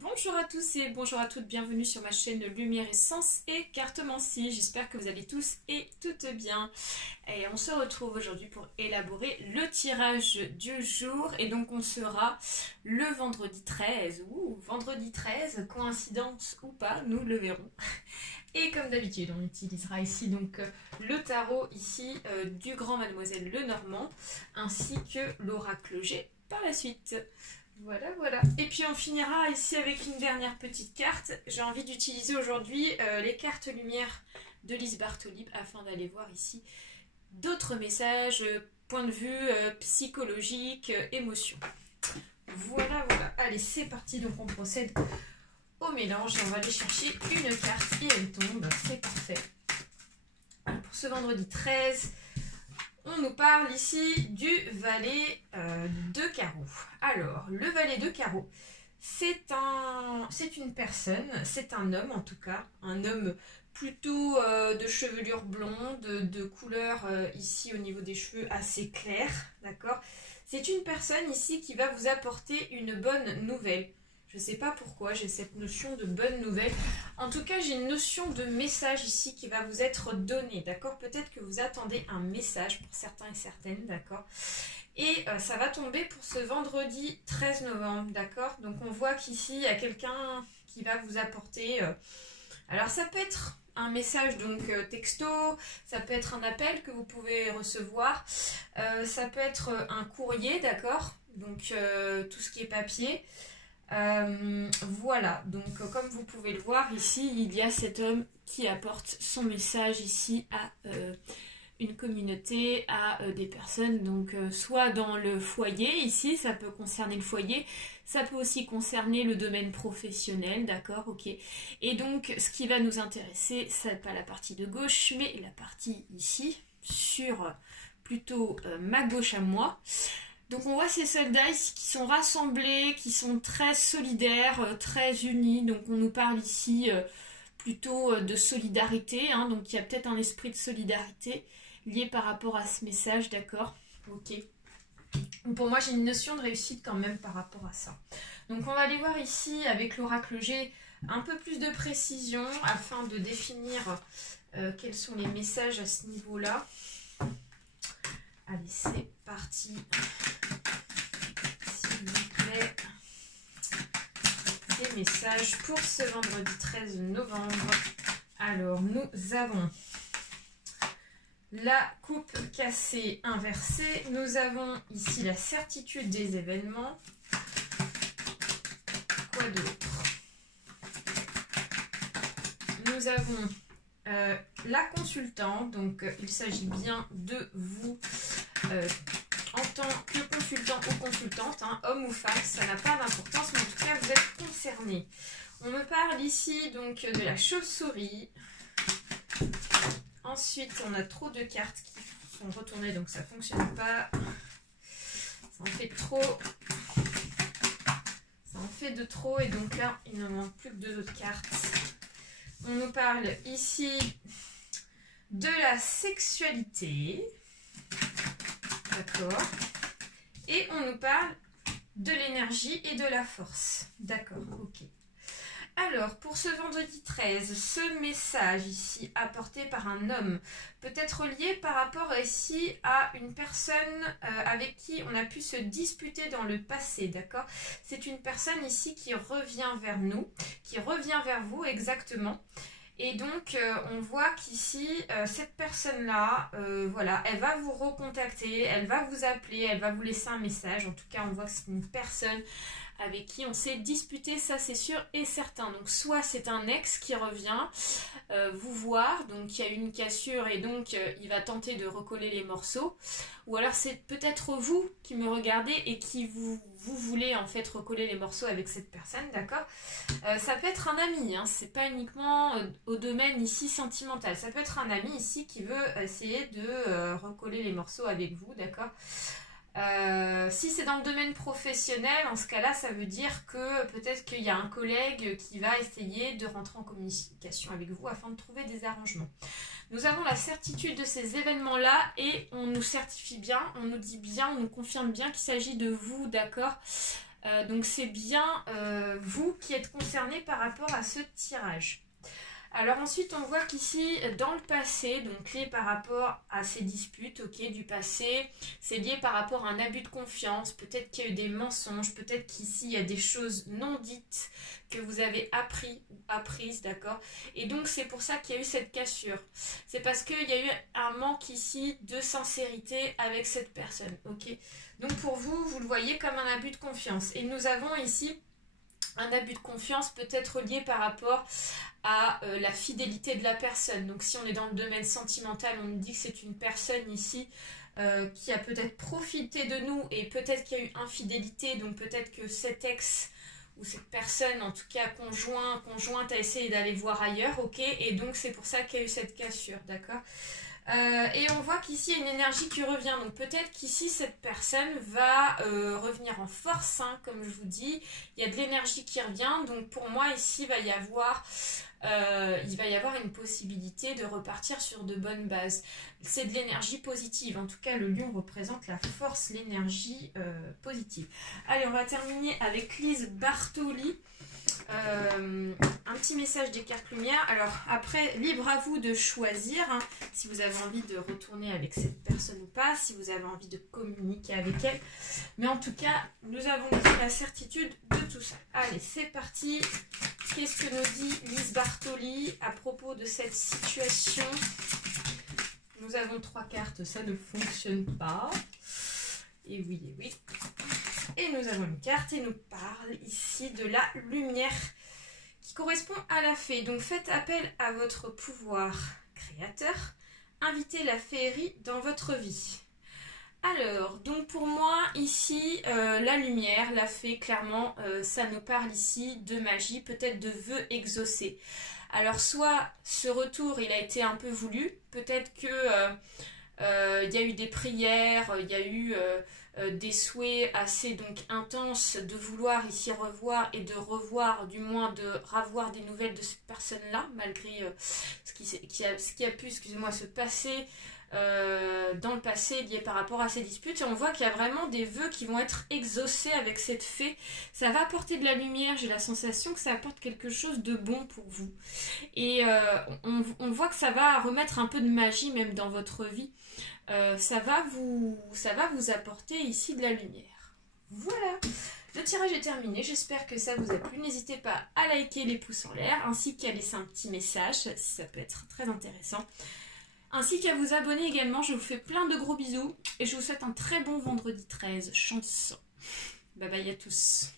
Bonjour à tous et bonjour à toutes, bienvenue sur ma chaîne Lumière Essence et Cartomancie. J'espère que vous allez tous et toutes bien. Et on se retrouve aujourd'hui pour élaborer le tirage du jour. Et donc on sera le vendredi 13. Vendredi 13, coïncidence ou pas, nous le verrons. Et comme d'habitude, on utilisera ici donc le tarot ici du grand Mademoiselle Lenormand ainsi que l'oracle G par la suite. Voilà, voilà. Et puis on finira ici avec une dernière petite carte. J'ai envie d'utiliser aujourd'hui les cartes lumière de Lise Bartholib afin d'aller voir ici d'autres messages, points de vue psychologiques, émotions. Voilà, voilà. Allez, c'est parti. Donc on procède au mélange et on va aller chercher une carte et elle tombe. C'est parfait. Alors, pour ce vendredi 13... on nous parle ici du valet de carreau. Alors, le valet de carreau, c'est une personne, c'est un homme en tout cas, un homme plutôt de chevelure blonde, de couleur ici au niveau des cheveux assez claire, d'accord? C'est une personne ici qui va vous apporter une bonne nouvelle. Je ne sais pas pourquoi j'ai cette notion de bonne nouvelle. En tout cas, j'ai une notion de message ici qui va vous être donné, d'accord? Peut-être que vous attendez un message pour certains et certaines, d'accord? Et ça va tomber pour ce vendredi 13 novembre, d'accord? Donc on voit qu'ici, il y a quelqu'un qui va vous apporter... alors ça peut être un message donc texto, ça peut être un appel que vous pouvez recevoir, ça peut être un courrier, d'accord? Donc tout ce qui est papier... voilà, donc comme vous pouvez le voir ici, il y a cet homme qui apporte son message ici à une communauté, à des personnes, donc soit dans le foyer ici, ça peut concerner le foyer, ça peut aussi concerner le domaine professionnel, d'accord, ok. Et donc ce qui va nous intéresser, c'est pas la partie de gauche, mais la partie ici, sur plutôt ma gauche à moi. Donc on voit ces soldats ici qui sont rassemblés, qui sont très solidaires, très unis. Donc on nous parle ici plutôt de solidarité. Hein, donc il y a peut-être un esprit de solidarité lié par rapport à ce message, d'accord? Ok. Donc pour moi j'ai une notion de réussite quand même par rapport à ça. Donc on va aller voir ici avec l'oracle G un peu plus de précision afin de définir quels sont les messages à ce niveau-là. Allez, c'est parti. S'il vous plaît. Des messages pour ce vendredi 13 novembre. Alors, nous avons la coupe cassée inversée. Nous avons ici la certitude des événements. Quoi d'autre? Nous avons la consultante. Donc, il s'agit bien de vous en tant que consultant ou consultante, hein, homme ou femme, ça n'a pas d'importance, mais en tout cas, vous êtes concerné. On me parle ici donc de la chauve-souris. Ensuite, on a trop de cartes qui sont retournées, donc ça ne fonctionne pas. Ça en fait trop. Ça en fait de trop, et donc là, il ne manque plus que 2 autres cartes. On nous parle ici de la sexualité. D'accord. Et on nous parle de l'énergie et de la force. D'accord, ok. Alors, pour ce vendredi 13, ce message ici apporté par un homme peut être lié par rapport ici à une personne avec qui on a pu se disputer dans le passé, d'accord? C'est une personne ici qui revient vers nous, qui revient vers vous exactement. Et donc, on voit qu'ici, cette personne-là, voilà, elle va vous recontacter, elle va vous appeler, elle va vous laisser un message. En tout cas, on voit que c'est une personne avec qui on s'est disputé, ça c'est sûr et certain. Donc, soit c'est un ex qui revient vous voir, donc il y a eu une cassure et donc il va tenter de recoller les morceaux. Ou alors c'est peut-être vous qui me regardez et qui vous voulez en fait recoller les morceaux avec cette personne, d'accord? Ça peut être un ami, hein, c'est pas uniquement au domaine ici sentimental. Ça peut être un ami ici qui veut essayer de recoller les morceaux avec vous, d'accord? Si c'est dans le domaine professionnel, en ce cas-là, ça veut dire que peut-être qu'il y a un collègue qui va essayer de rentrer en communication avec vous afin de trouver des arrangements. Nous avons la certitude de ces événements-là et on nous certifie bien, on nous dit bien, on nous confirme bien qu'il s'agit de vous, d'accord? Donc c'est bien vous qui êtes concerné par rapport à ce tirage. Alors ensuite on voit qu'ici dans le passé, donc lié par rapport à ces disputes, ok, du passé, c'est lié par rapport à un abus de confiance, peut-être qu'il y a eu des mensonges, peut-être qu'ici il y a des choses non dites que vous avez appris ou apprises, d'accord. Et donc c'est pour ça qu'il y a eu cette cassure. C'est parce qu'il y a eu un manque ici de sincérité avec cette personne, ok. Donc pour vous, vous le voyez comme un abus de confiance. Et nous avons ici un abus de confiance peut-être lié par rapport à la fidélité de la personne. Donc si on est dans le domaine sentimental, on nous dit que c'est une personne ici qui a peut-être profité de nous et peut-être qu'il y a eu infidélité, donc peut-être que cet ex ou cette personne, en tout cas conjointe, a essayé d'aller voir ailleurs, ok, et donc c'est pour ça qu'il y a eu cette cassure, d'accord. Et on voit qu'ici il y a une énergie qui revient, donc peut-être qu'ici cette personne va revenir en force, hein, comme je vous dis, il y a de l'énergie qui revient, donc pour moi ici il va y avoir une possibilité de repartir sur de bonnes bases. C'est de l'énergie positive, en tout cas le lion représente la force, l'énergie positive. Allez, on va terminer avec Lise Bartoli. Un petit message des cartes lumière. Alors après, libre à vous de choisir, hein, si vous avez envie de retourner avec cette personne ou pas, si vous avez envie de communiquer avec elle, mais en tout cas nous avons la certitude de tout ça. Allez, c'est parti. Qu'est-ce que nous dit Lise Bartoli à propos de cette situation? Nous avons 3 cartes, ça ne fonctionne pas. Et oui, et oui. Et nous avons une carte et nous parle ici de la lumière qui correspond à la fée. Donc faites appel à votre pouvoir créateur. Invitez la féerie dans votre vie. Alors, donc pour moi ici, la lumière, la fée, clairement, ça nous parle ici de magie, peut-être de vœux exaucés. Alors soit ce retour, il a été un peu voulu, peut-être que il y a eu des prières, il y a eu des souhaits assez donc intenses de vouloir ici revoir et de revoir, du moins de ravoir des nouvelles de cette personne-là, malgré ce qui a pu, excusez-moi, se passer dans le passé lié par rapport à ces disputes. Et on voit qu'il y a vraiment des vœux qui vont être exaucés avec cette fée. Ça va apporter de la lumière, j'ai la sensation que ça apporte quelque chose de bon pour vous. Et on voit que ça va remettre un peu de magie même dans votre vie. Ça va vous apporter ici de la lumière. Voilà, le tirage est terminé, j'espère que ça vous a plu. N'hésitez pas à liker les pouces en l'air, ainsi qu'à laisser un petit message, si ça peut être très intéressant. Ainsi qu'à vous abonner également, je vous fais plein de gros bisous, et je vous souhaite un très bon vendredi 13, chance. Bye bye à tous.